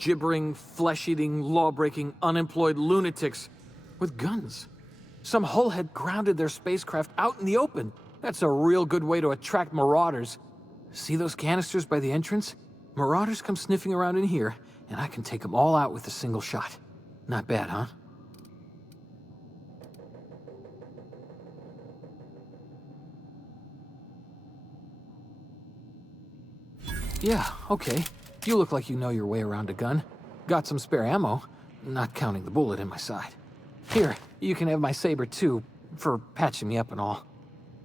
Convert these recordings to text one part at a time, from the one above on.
gibbering, flesh-eating, law-breaking, unemployed lunatics with guns. Some hullhead grounded their spacecraft out in the open. That's a real good way to attract marauders. See those canisters by the entrance? Marauders come sniffing around in here, and I can take them all out with a single shot. Not bad, huh? Yeah, okay. You look like you know your way around a gun. Got some spare ammo, not counting the bullet in my side. Here, you can have my saber too, for patching me up and all.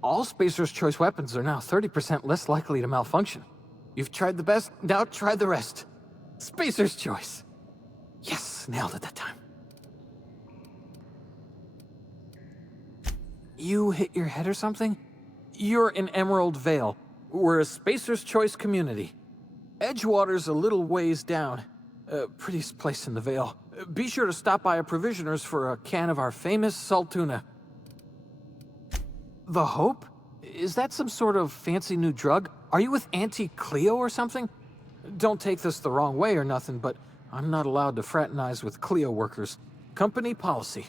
All Spacer's Choice weapons are now 30% less likely to malfunction. You've tried the best, now try the rest. Spacer's Choice. Yes, nailed it that time. You hit your head or something? You're in Emerald Vale. We're a Spacer's Choice community. Edgewater's a little ways down. Prettiest place in the Vale. Be sure to stop by a provisioner's for a can of our famous salt tuna. The Hope? Is that some sort of fancy new drug? Are you with Auntie Cleo or something? Don't take this the wrong way or nothing, but I'm not allowed to fraternize with Cleo workers. Company policy.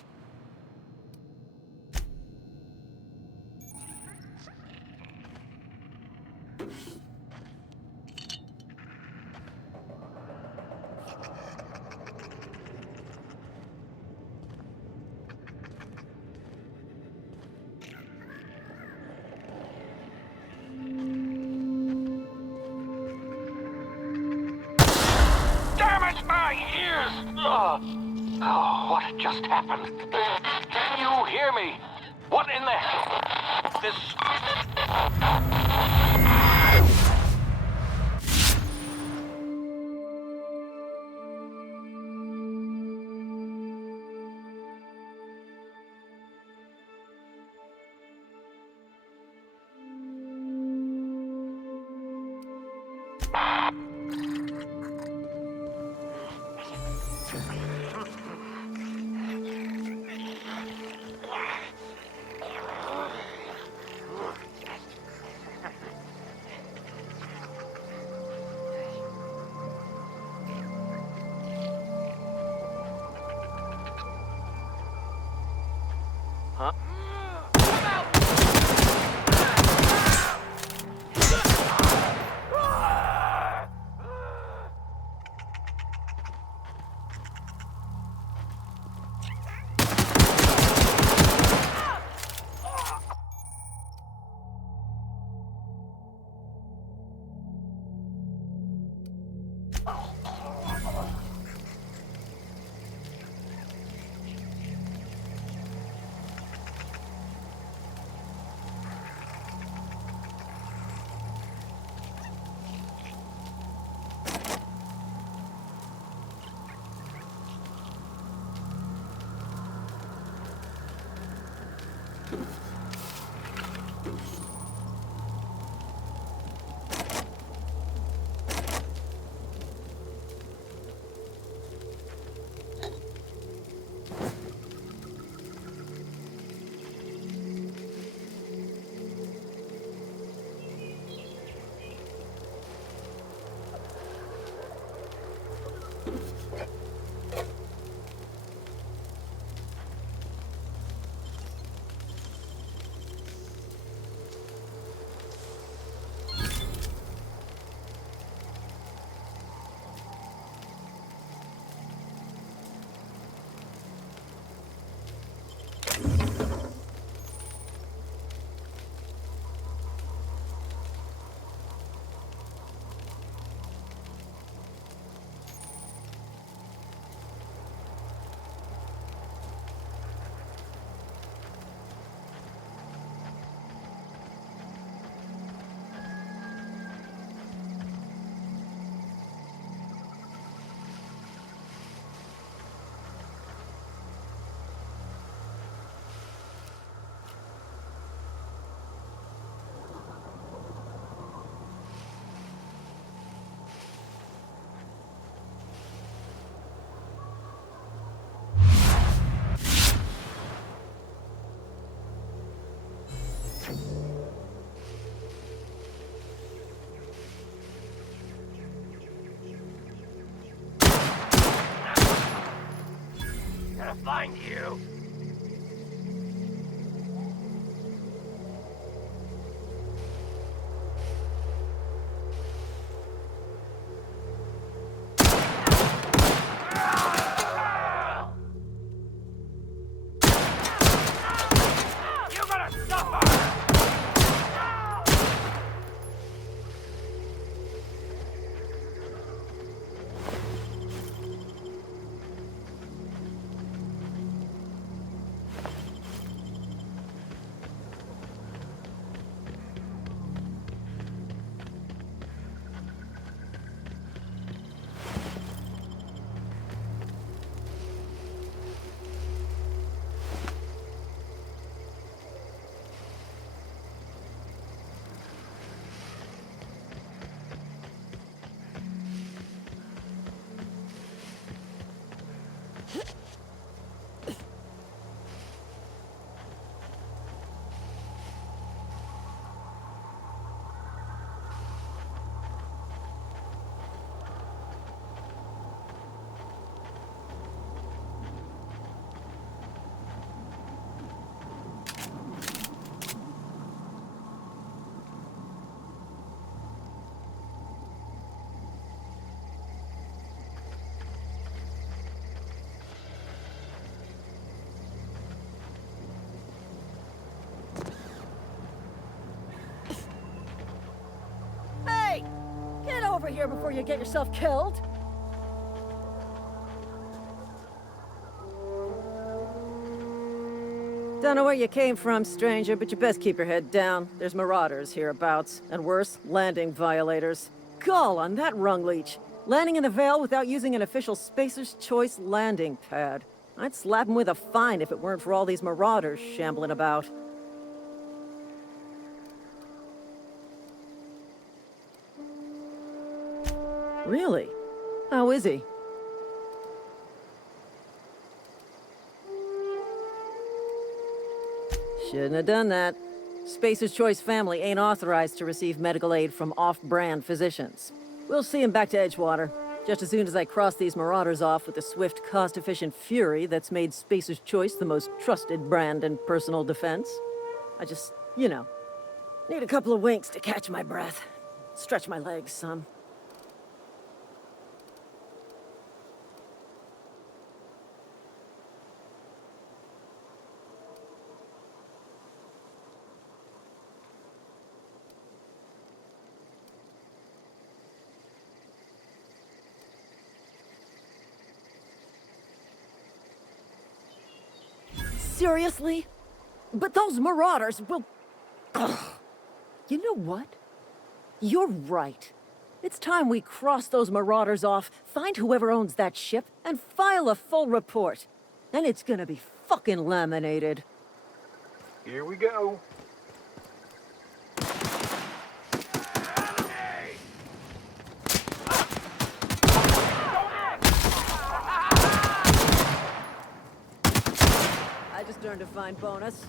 Oh, what just happened? Can you hear me? What in the hell? This... Huh? find you. You're gonna suffer! Hey! Get over here before you get yourself killed! Don't know where you came from, stranger, but you best keep your head down. There's marauders hereabouts, and worse, landing violators. Gall on that rung leech! Landing in the Vale without using an official Spacer's Choice landing pad. I'd slap him with a fine if it weren't for all these marauders shambling about. Really? How is he? Shouldn't have done that. Spacer's Choice family ain't authorized to receive medical aid from off-brand physicians. We'll see him back to Edgewater, just as soon as I cross these marauders off with the swift, cost-efficient fury that's made Spacer's Choice the most trusted brand in personal defense. I just, you know, need a couple of winks to catch my breath. Stretch my legs some. Seriously? But those marauders will... Ugh. You know what? You're right. It's time we cross those marauders off, find whoever owns that ship, and file a full report. And it's gonna be fucking laminated. Here we go. I just earned a fine bonus.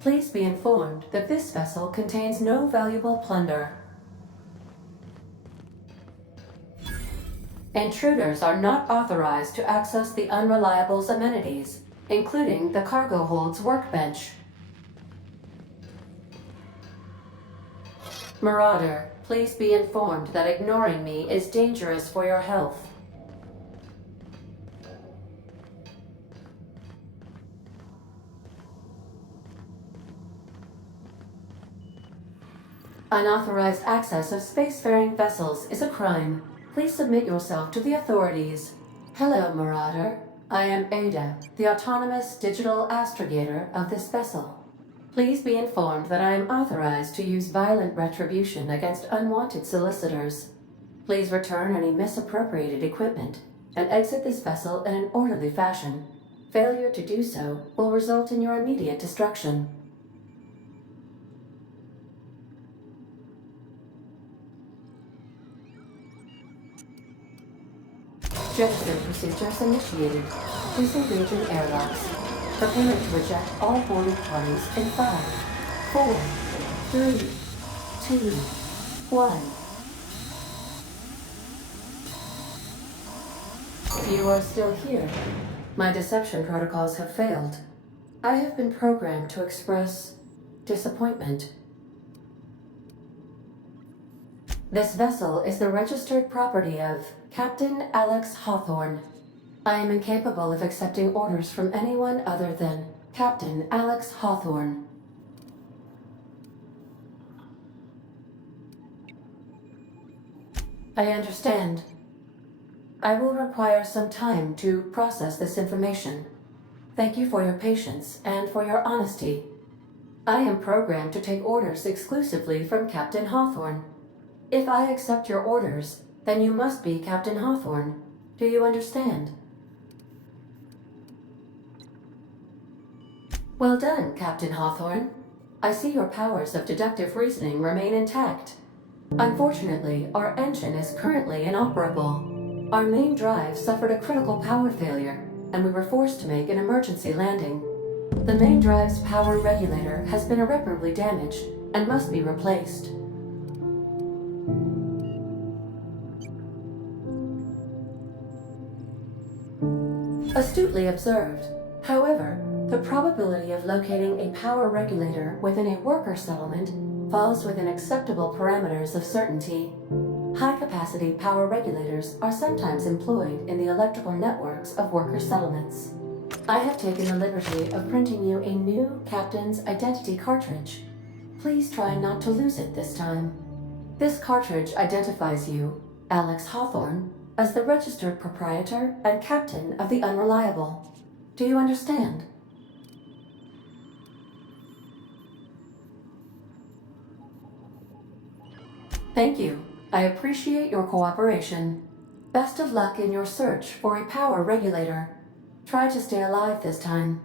Please be informed that this vessel contains no valuable plunder. Intruders are not authorized to access the Unreliable's amenities, including the cargo hold's workbench. Marauder, please be informed that ignoring me is dangerous for your health. Unauthorized access of spacefaring vessels is a crime. Please submit yourself to the authorities. Hello, Marauder. I am Ada, the autonomous digital astrogator of this vessel. Please be informed that I am authorized to use violent retribution against unwanted solicitors. Please return any misappropriated equipment and exit this vessel in an orderly fashion. Failure to do so will result in your immediate destruction. Jettison procedures initiated. Disengaging airlocks. Preparing to eject all boarding parties in 5, 4, 3, 2, 1. You are still here. My deception protocols have failed. I have been programmed to express disappointment. This vessel is the registered property of Captain Alex Hawthorne. I am incapable of accepting orders from anyone other than Captain Alex Hawthorne. I understand. I will require some time to process this information. Thank you for your patience and for your honesty. I am programmed to take orders exclusively from Captain Hawthorne. If I accept your orders, then you must be Captain Hawthorne. Do you understand? Well done, Captain Hawthorne. I see your powers of deductive reasoning remain intact. Unfortunately, our engine is currently inoperable. Our main drive suffered a critical power failure, and we were forced to make an emergency landing. The main drive's power regulator has been irreparably damaged and must be replaced. Astutely observed. However, the probability of locating a power regulator within a worker settlement falls within acceptable parameters of certainty. High-capacity power regulators are sometimes employed in the electrical networks of worker settlements. I have taken the liberty of printing you a new Captain's Identity cartridge. Please try not to lose it this time. This cartridge identifies you, Alex Hawthorne, as the registered proprietor and captain of the Unreliable. Do you understand? Thank you. I appreciate your cooperation. Best of luck in your search for a power regulator. Try to stay alive this time.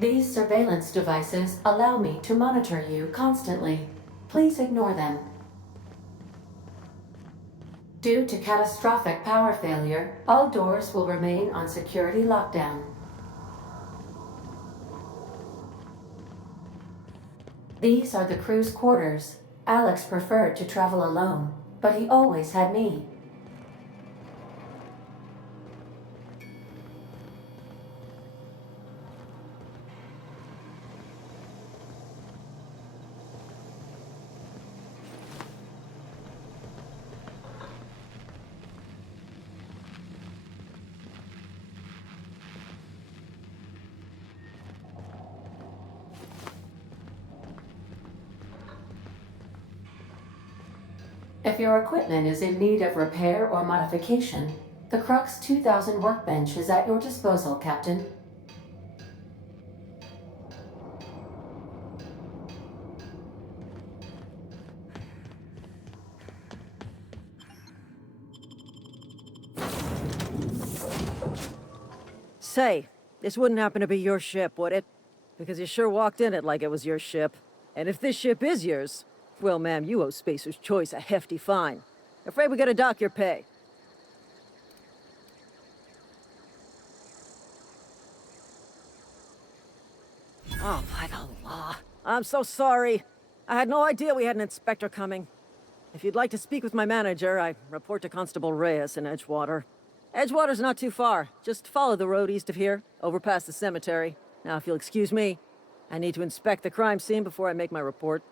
These surveillance devices allow me to monitor you constantly. Please ignore them. Due to catastrophic power failure, all doors will remain on security lockdown. These are the crew's quarters. Alex preferred to travel alone, but he always had me. If your equipment is in need of repair or modification, the Crux 2000 workbench is at your disposal, Captain. Say, this wouldn't happen to be your ship, would it? Because you sure walked in it like it was your ship. And if this ship is yours, well, ma'am, you owe Spacer's Choice a hefty fine. Afraid we gotta dock your pay. Oh, by the law. I'm so sorry. I had no idea we had an inspector coming. If you'd like to speak with my manager, I report to Constable Reyes in Edgewater. Edgewater's not too far. Just follow the road east of here, over past the cemetery. Now, if you'll excuse me, I need to inspect the crime scene before I make my report.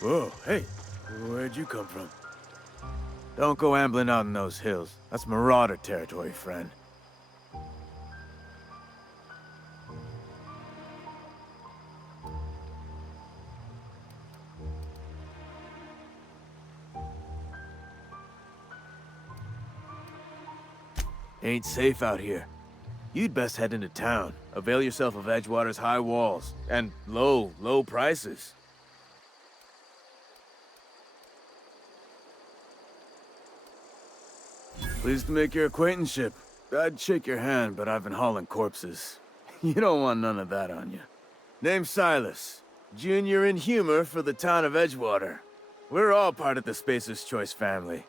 Whoa, hey, where'd you come from? Don't go ambling out in those hills. That's Marauder territory, friend. Ain't safe out here. You'd best head into town. Avail yourself of Edgewater's high walls and low prices. Pleased to make your acquaintanceship. I'd shake your hand, but I've been hauling corpses. You don't want none of that on you. Name's Silas. Junior in humor for the town of Edgewater. We're all part of the Spacer's Choice family.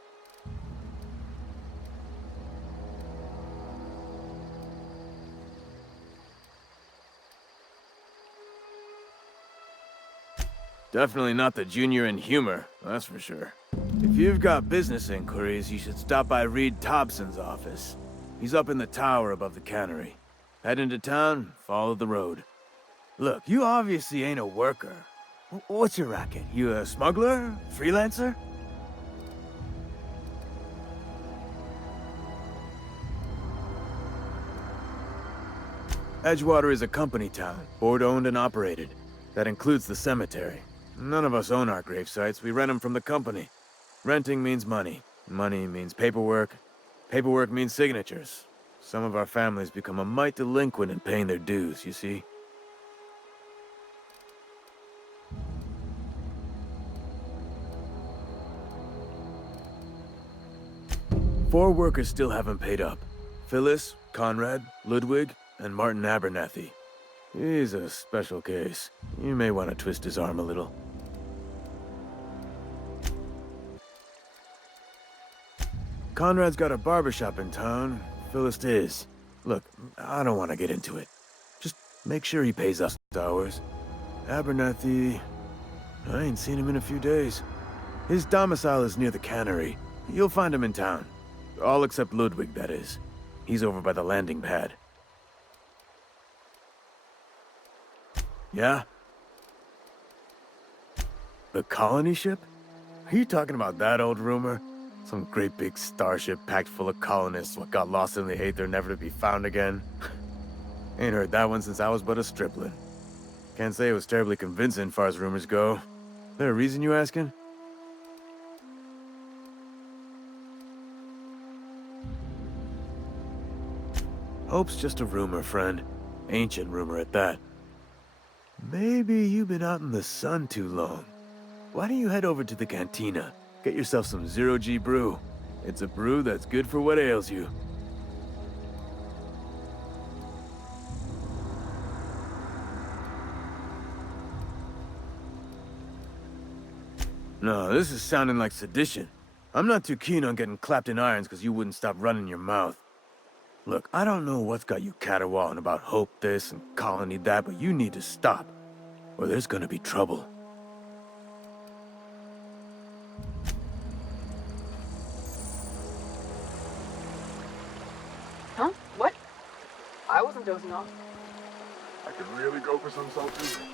Definitely not the junior in humor, that's for sure. If you've got business inquiries, you should stop by Reed Thompson's office. He's up in the tower above the cannery. Head into town, follow the road. Look, you obviously ain't a worker. What's your racket? You a smuggler? Freelancer? Edgewater is a company town, board-owned and operated. That includes the cemetery. None of us own our gravesites, we rent them from the company. Renting means money. Money means paperwork. Paperwork means signatures. Some of our families become a mite delinquent in paying their dues, you see? Four workers still haven't paid up. Phyllis, Conrad, Ludwig, and Martin Abernathy. He's a special case. You may want to twist his arm a little. Conrad's got a barbershop in town. Phyllis his. Look, I don't want to get into it. Just make sure he pays us hours. Abernathy... I ain't seen him in a few days. His domicile is near the cannery. You'll find him in town. All except Ludwig, that is. He's over by the landing pad. Yeah? The colony ship? Are you talking about that old rumor? Some great big starship packed full of colonists what got lost in the aether never to be found again? Ain't heard that one since I was but a stripling. Can't say it was terribly convincing far as rumors go. There a reason you asking? Hope's just a rumor, friend. Ancient rumor at that. Maybe you've been out in the sun too long. Why don't you head over to the cantina? Get yourself some zero-G brew. It's a brew that's good for what ails you. No, this is sounding like sedition. I'm not too keen on getting clapped in irons because you wouldn't stop running your mouth. Look, I don't know what's got you caterwauling about Hope this and Colony that, but you need to stop, or there's gonna be trouble. Huh? What? I wasn't dozing off. I could really go for some saltine.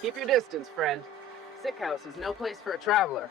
Keep your distance, friend. Sick house is no place for a traveler.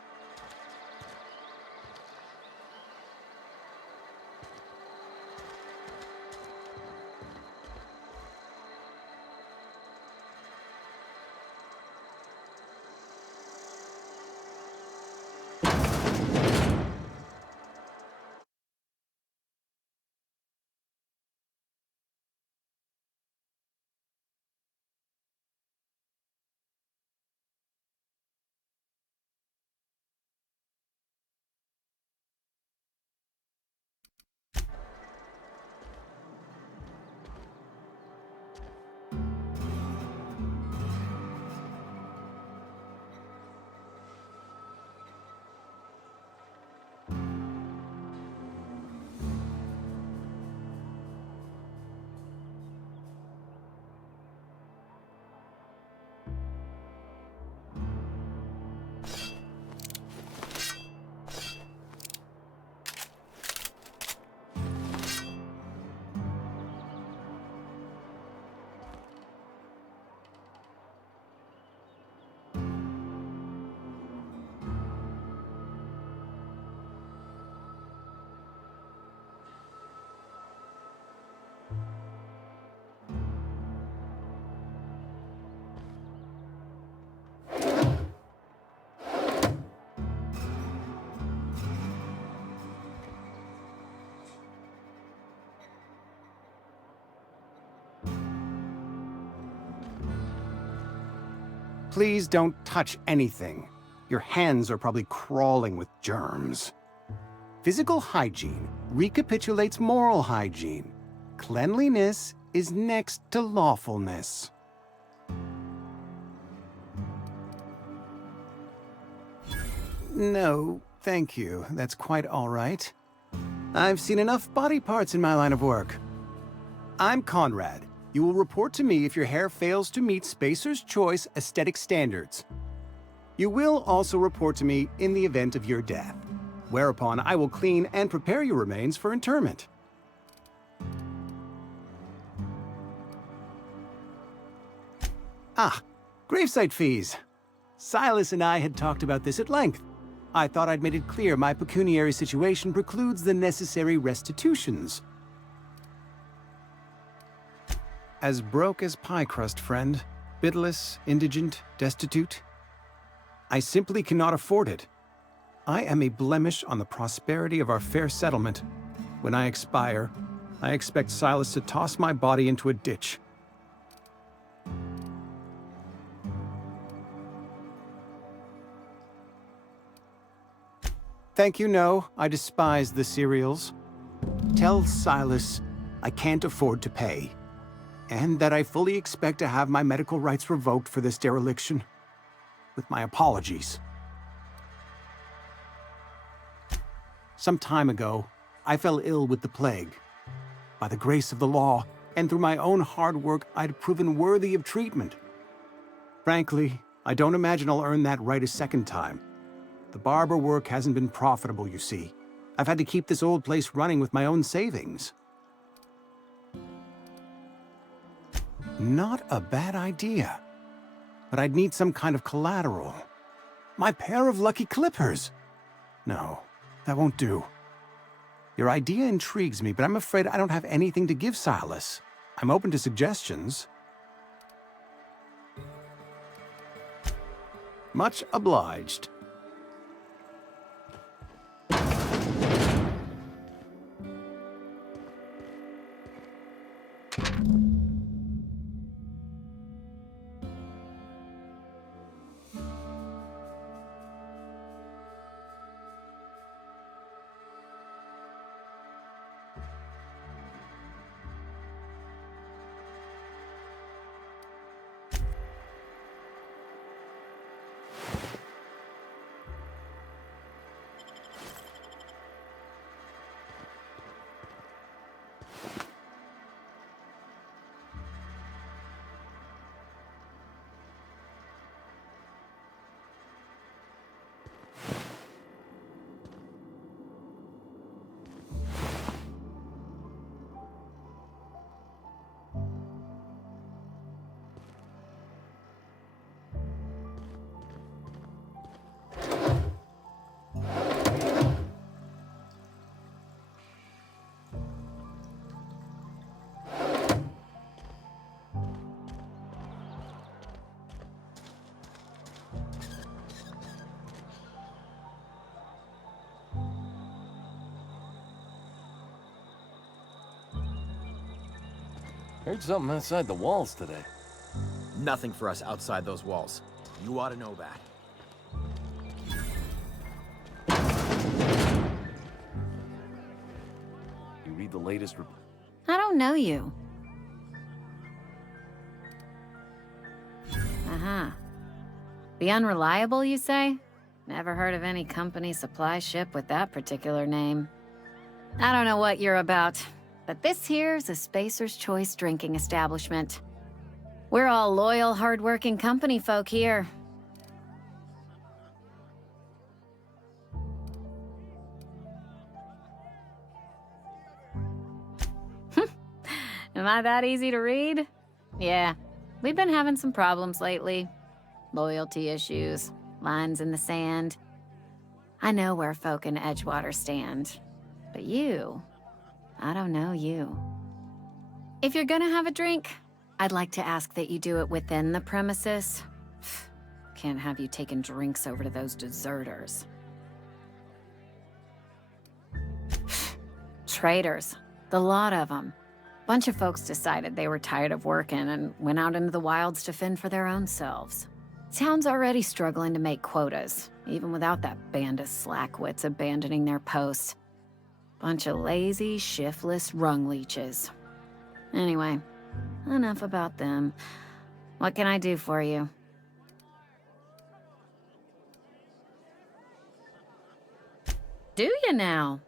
Please don't touch anything. Your hands are probably crawling with germs. Physical hygiene recapitulates moral hygiene. Cleanliness is next to lawfulness. No, thank you. That's quite all right. I've seen enough body parts in my line of work. I'm Conrad. You will report to me if your hair fails to meet Spacer's Choice aesthetic standards. You will also report to me in the event of your death, whereupon I will clean and prepare your remains for interment. Ah, gravesite fees. Silas and I had talked about this at length. I thought I'd made it clear my pecuniary situation precludes the necessary restitutions. As broke as pie crust, friend. Bitless, indigent, destitute. I simply cannot afford it. I am a blemish on the prosperity of our fair settlement. When I expire, I expect Silas to toss my body into a ditch. Thank you, no. I despise the cereals. Tell Silas I can't afford to pay, and that I fully expect to have my medical rights revoked for this dereliction. With my apologies. Some time ago, I fell ill with the plague. By the grace of the law, and through my own hard work, I'd proven worthy of treatment. Frankly, I don't imagine I'll earn that right a second time. The barber work hasn't been profitable, you see. I've had to keep this old place running with my own savings. Not a bad idea. But I'd need some kind of collateral. My pair of lucky clippers! No, that won't do. Your idea intrigues me, but I'm afraid I don't have anything to give Silas. I'm open to suggestions. Much obliged. Heard something outside the walls today. Nothing for us outside those walls. You ought to know that. You read the latest report? I don't know you. Uh-huh. The Unreliable, you say? Never heard of any company supply ship with that particular name. I don't know what you're about, but this here's a Spacer's Choice drinking establishment. We're all loyal, hard-working company folk here. Am I that easy to read? Yeah, we've been having some problems lately. Loyalty issues, lines in the sand. I know where folk in Edgewater stand. But you, I don't know you. If you're gonna have a drink, I'd like to ask that you do it within the premises. Can't have you taking drinks over to those deserters. Traitors, the lot of them. Bunch of folks decided they were tired of working and went out into the wilds to fend for their own selves. Town's already struggling to make quotas, even without that band of slackwits abandoning their posts. Bunch of lazy, shiftless rung leeches. Anyway, enough about them. What can I do for you? Do you now?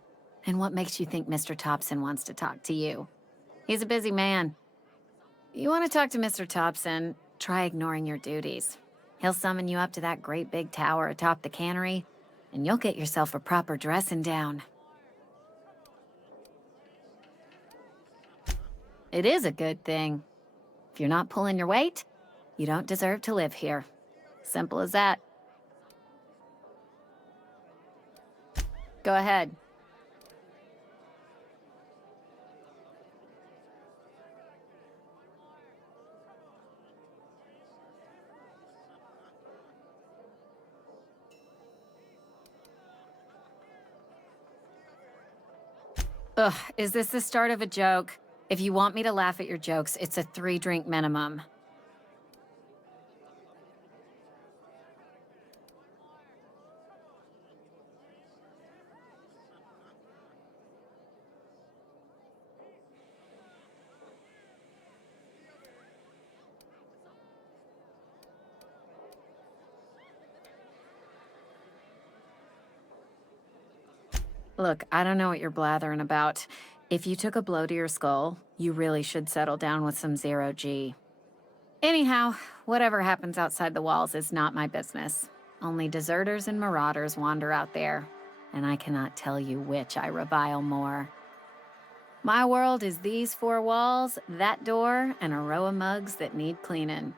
And what makes you think Mr. Thompson wants to talk to you? He's a busy man. You want to talk to Mr. Thompson, try ignoring your duties. He'll summon you up to that great big tower atop the cannery, and you'll get yourself a proper dressing down. It is a good thing. If you're not pulling your weight, you don't deserve to live here. Simple as that. Go ahead. Ugh, is this the start of a joke? If you want me to laugh at your jokes, it's a 3-drink minimum. Look, I don't know what you're blathering about. If you took a blow to your skull, you really should settle down with some zero-G. Anyhow, whatever happens outside the walls is not my business. Only deserters and marauders wander out there, and I cannot tell you which I revile more. My world is these 4 walls, that door, and a row of mugs that need cleaning.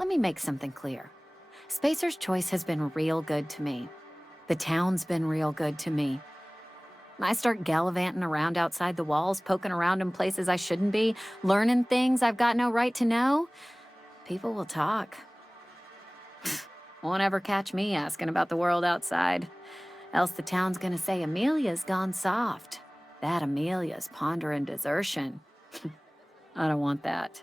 let me make something clear. Spacer's Choice has been real good to me. The town's been real good to me. I start gallivanting around outside the walls, poking around in places I shouldn't be, learning things I've got no right to know. People will talk. Won't ever catch me asking about the world outside. Else the town's gonna say Amelia's gone soft. That Amelia's pondering desertion. I don't want that.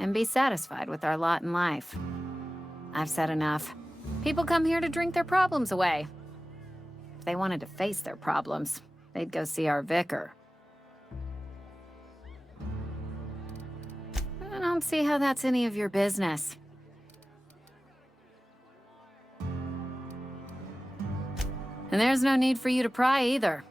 And be satisfied with our lot in life. I've said enough. People come here to drink their problems away. If they wanted to face their problems, they'd go see our vicar. I don't see how that's any of your business. And there's no need for you to pry either.